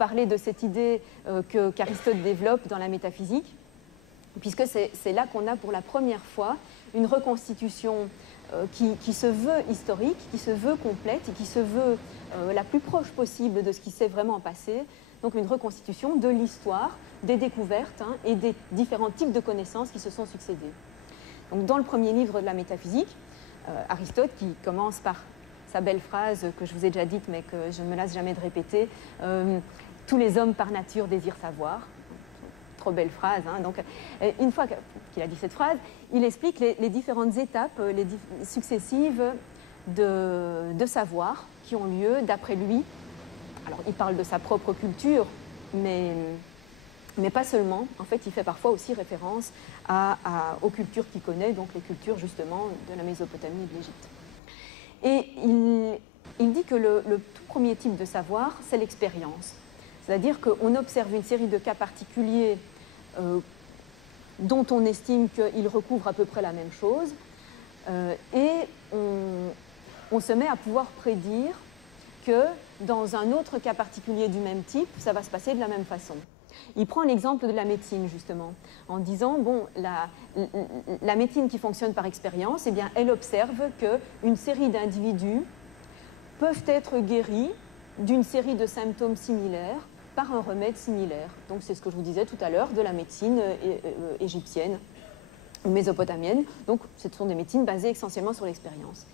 parler de cette idée qu'Aristote développe dans la métaphysique, puisque c'est là qu'on a pour la première fois une reconstitution qui se veut historique, qui se veut complète et qui se veut la plus proche possible de ce qui s'est vraiment passé. Donc une reconstitution de l'histoire, des découvertes et des différents types de connaissances qui se sont succédés. Donc dans le premier livre de la métaphysique, Aristote, qui commence par sa belle phrase que je vous ai déjà dite mais que je ne me lasse jamais de répéter, tous les hommes par nature désirent savoir. Trop belle phrase. Donc, une fois qu'il a dit cette phrase, il explique les différentes étapes successives de savoir qui ont lieu d'après lui. Alors, il parle de sa propre culture, mais pas seulement. En fait, il fait parfois aussi référence aux cultures qu'il connaît, donc les cultures justement de la Mésopotamie et de l'Égypte. Et il dit que le tout premier type de savoir, c'est l'expérience. C'est-à-dire qu'on observe une série de cas particuliers dont on estime qu'ils recouvrent à peu près la même chose, et on se met à pouvoir prédire que dans un autre cas particulier du même type, ça va se passer de la même façon. Il prend l'exemple de la médecine, justement, en disant, bon, la médecine qui fonctionne par expérience, eh bien, elle observe qu'une série d'individus peuvent être guéris d'une série de symptômes similaires par un remède similaire. Donc c'est ce que je vous disais tout à l'heure de la médecine égyptienne ou mésopotamienne. Donc ce sont des médecines basées essentiellement sur l'expérience.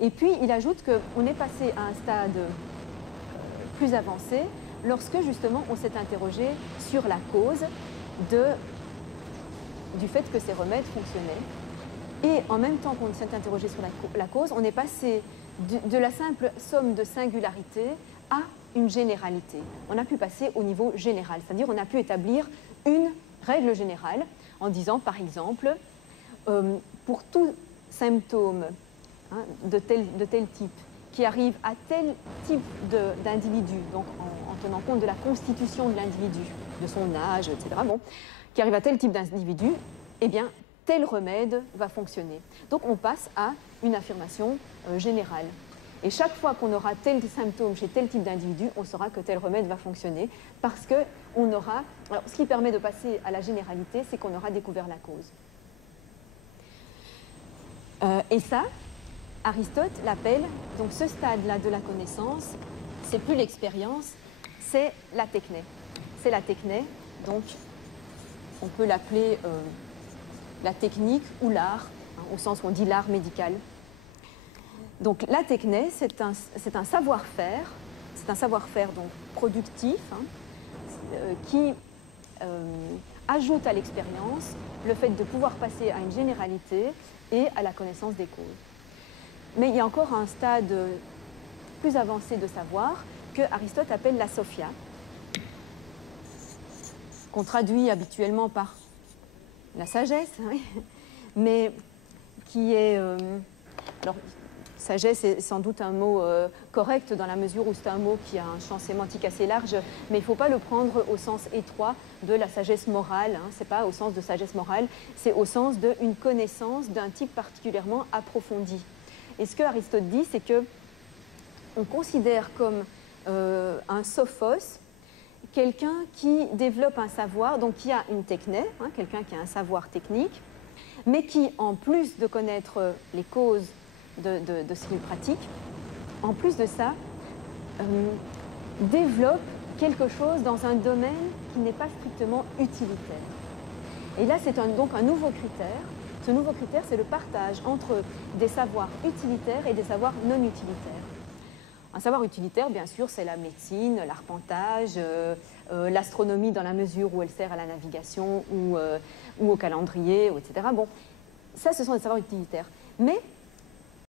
Et puis il ajoute qu'on est passé à un stade plus avancé lorsque justement on s'est interrogé sur la cause du fait que ces remèdes fonctionnaient. Et en même temps qu'on s'est interrogé sur la cause, on est passé de la simple somme de singularités à une généralité. On a pu passer au niveau général, c'est-à-dire on a pu établir une règle générale en disant, par exemple, pour tout symptôme de tel type qui arrive à tel type d'individu, donc en tenant compte de la constitution de l'individu, de son âge, etc., bon, qui arrive à tel type d'individu, eh bien, tel remède va fonctionner. Donc on passe à une affirmation générale. Et chaque fois qu'on aura tel symptôme chez tel type d'individu, on saura que tel remède va fonctionner parce qu'on aura... Alors, ce qui permet de passer à la généralité, c'est qu'on aura découvert la cause. Et ça, Aristote l'appelle, donc ce stade-là de la connaissance, c'est plus l'expérience, c'est la techné. C'est la techné, donc on peut l'appeler la technique ou l'art, au sens où on dit l'art médical. Donc la techné, c'est un savoir-faire, donc productif, qui ajoute à l'expérience le fait de pouvoir passer à une généralité et à la connaissance des causes. Mais il y a encore un stade plus avancé de savoir que Aristote appelle la sophia, qu'on traduit habituellement par la sagesse, mais qui est... alors, sagesse est sans doute un mot correct dans la mesure où c'est un mot qui a un champ sémantique assez large, mais il ne faut pas le prendre au sens étroit de la sagesse morale, ce n'est pas au sens de sagesse morale, c'est au sens d'une connaissance d'un type particulièrement approfondi. Et ce que Aristote dit, c'est qu'on considère comme un sophos quelqu'un qui développe un savoir, donc qui a une techné, quelqu'un qui a un savoir technique, mais qui, en plus de connaître les causes de ce qu'il pratique, en plus de ça, développe quelque chose dans un domaine qui n'est pas strictement utilitaire. Et là, c'est donc un nouveau critère. Ce nouveau critère, c'est le partage entre des savoirs utilitaires et des savoirs non utilitaires. Un savoir utilitaire, bien sûr, c'est la médecine, l'arpentage, l'astronomie dans la mesure où elle sert à la navigation ou au calendrier, etc. Bon, ça, ce sont des savoirs utilitaires. Mais